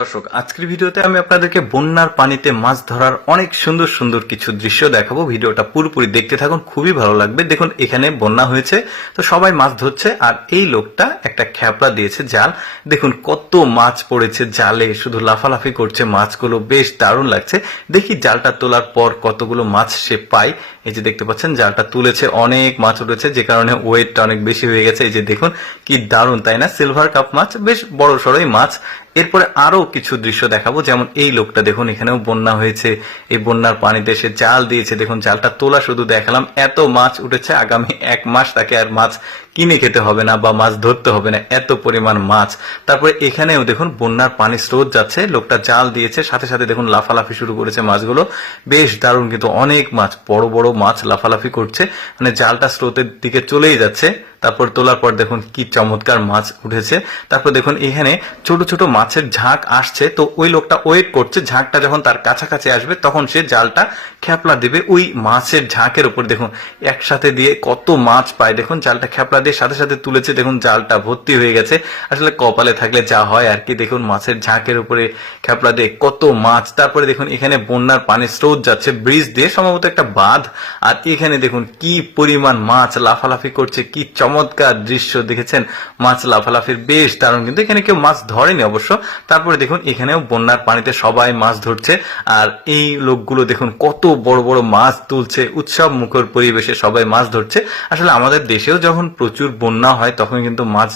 দর্শক, আজকের ভিডিওতে আমি আপনাদেরকে বন্যার পানিতে মাছ ধরার অনেক সুন্দর সুন্দর কিছু দৃশ্য দেখাবো। ভিডিওটা পুরোপুরি দেখতে থাকুন, খুবই ভালো লাগবে। দেখুন, এখানে বন্যা হয়েছে, তো সবাই মাছ ধরছে আর এই লোকটা একটা খ্যাপড়া দিয়েছে জাল। দেখুন, কত মাছ পড়েছে জালে, শুধু লাফালাফি করছে মাছগুলো, বেশ দারুণ লাগছে। দেখি জালটা তোলার পর কতগুলো মাছ সে পায়। এই যে দেখতে পাচ্ছেন, জালটা তুলেছে, অনেক মাছ উঠেছে, যে কারণে ওয়েটটা অনেক বেশি হয়ে গেছে। এই যে দেখুন, কি দারুণ, তাই না? সিলভার কাপ মাছ, বেশ বড় সড়ই মাছ। এরপরে আরও কিছু দৃশ্য দেখাবো। যেমন এই লোকটা, দেখুন, এখানেও বন্যা হয়েছে। এই বন্যার পানিতে সে জাল দিয়েছে। দেখুন জালটা তোলা শুধু দেখালাম। এত মাছ উঠেছে আগামী এক মাস, তাকে আর মাছ কিনে খেতে হবে না বা মাছ ধরতে হবে না, এত পরিমাণ মাছ। তারপরে এখানেও দেখুন, বন্যার পানি স্রোত যাচ্ছে, লোকটা জাল দিয়েছে, সাথে সাথে দেখুন, লাফালাফি শুরু করেছে মাছগুলো। বেশ দারুণ কিন্তু অনেক মাছ, বড় বড় মাছ লাফালাফি করছে মানে জালটা স্রোতের দিকে চলেই যাচ্ছে। তারপর তোলার পর দেখুন, কি চমৎকার মাছ উঠেছে। তারপর দেখুন, এখানে ছোট ছোট মাছের ঝাঁক আসছে, তো ওই লোকটা ওয়েট করছে, ঝাঁকটা যখন তার কাছাকাছি আসবে, তখন সে জালটা খ্যাপলা দিবে। ওই মাছের ঝাঁকের উপর দেখুন, একসাথে দিয়ে কত মাছ পায়। দেখুন, জালটা খ্যাপলা দিয়ে সাথে সাথে তুলেছে, দেখুন জালটা ভর্তি হয়ে গেছে। আসলে কপালে থাকলে যা হয় আর কি, দেখুন মাছের ঝাঁকের উপরে খ্যাপলা দিয়ে কত মাছ। তারপরে দেখুন এখানে বন্যার পানির স্রোত যাচ্ছে, ব্রিজ দিয়ে সম্ভবত একটা বাঁধ। আর এখানে দেখুন কি পরিমাণ মাছ লাফালাফি করছে, কি চমৎকার দৃশ্য দেখেছেন মাছ লাফালাফির বেশ দারুণ। কিন্তু এখানে কেউ মাছ ধরেনি অবশ্য। তারপরে দেখুন এখানেও বন্যার পানিতে সবাই মাছ ধরছে। আর এই লোকগুলো দেখুন কত বড় বড় মাছ তুলছে উৎসব মুখর পরিবেশে সবাই মাছ ধরছে। আসলে আমাদের দেশেও যখন প্রচুর বন্যা হয়, তখন কিন্তু মাছ,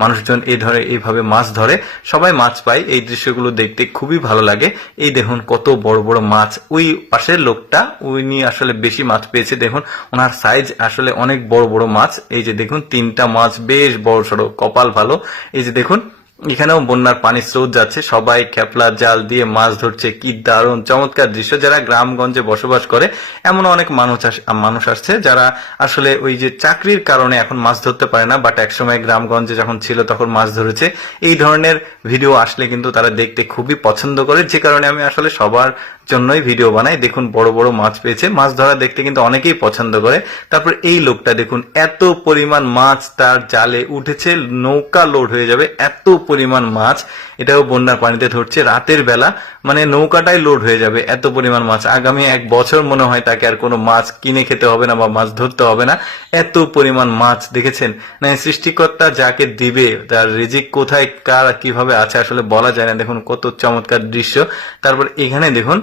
মানুষজন এই ধরে, এইভাবে মাছ ধরে। সবাই মাছ পায়, এই দৃশ্যগুলো দেখতে খুবই ভালো লাগে। এই দেখুন কত বড় বড় মাছ। ওই পাশের লোকটা, উনি আসলে বেশি মাছ পেয়েছে, দেখুন। ওনার সাইজ আসলে অনেক বড় বড় মাছ। এই যে দেখুন, তিনটা মাছ, বেশ বড় সড়ো, কপাল ভালো। এই যে দেখুন এখানেও বন্যার পানির স্রোত যাচ্ছে। সবাই ক্যাপলা জাল দিয়ে মাছ ধরছে। কি দারুণ, চমৎকার দৃশ্য। যারা গ্রামগঞ্জে বসবাস করে, এমন অনেক মানুষ মানুষ আসছে যারা আসলে ওই যে চাকরির কারণে এখন মাছ ধরতে পারে না বাট একসময় গ্রামগঞ্জে যখন ছিল তখন মাছ ধরেছে। এই ধরনের ভিডিও আসলে কিন্তু তারা দেখতে খুবই পছন্দ করে। যে কারণে আমি আসলে সবার জন্যই ভিডিও বানাই। দেখুন, বড় বড় মাছ পেয়েছে। মাছ ধরা দেখতে কিন্তু অনেকেই পছন্দ করে। তারপর এই লোকটা, দেখুন, এত পরিমাণ মাছ তার জালে উঠেছে, নৌকা লোড হয়ে যাবে, এত পরিমাণ মাছ। এটাও বন্যার পানিতে ধরছে রাতের বেলা। মানে নৌকাটাই লোড হয়ে যাবে এত পরিমাণ মাছ। আগামী এক বছর মনে হয় তাকে আর কোনো মাছ কিনে খেতে হবে না বা মাছ ধরতে হবে না। এত পরিমাণ মাছ, দেখেছেন? না সৃষ্টিকর্তা যাকে দিবে, তার রিজিক কোথায়, কার কীভাবে আছে, আসলে বলা যায় না। দেখুন, কত চমৎকার দৃশ্য। তারপর এখানে দেখুন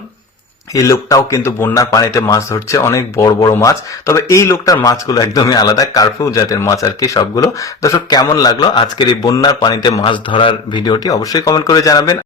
এই লোকটাও কিন্তু বন্যার পানিতে মাছ ধরছে, অনেক বড় বড় মাছ। তবে এই লোকটার মাছগুলো একদমই আলাদা, কার্ফিউ জাতের মাছ আর কি সবগুলো। দর্শক, কেমন লাগল আজকের এই বন্যার পানিতে মাছ ধরার ভিডিওটি অবশ্যই কমেন্ট করে জানাবেন।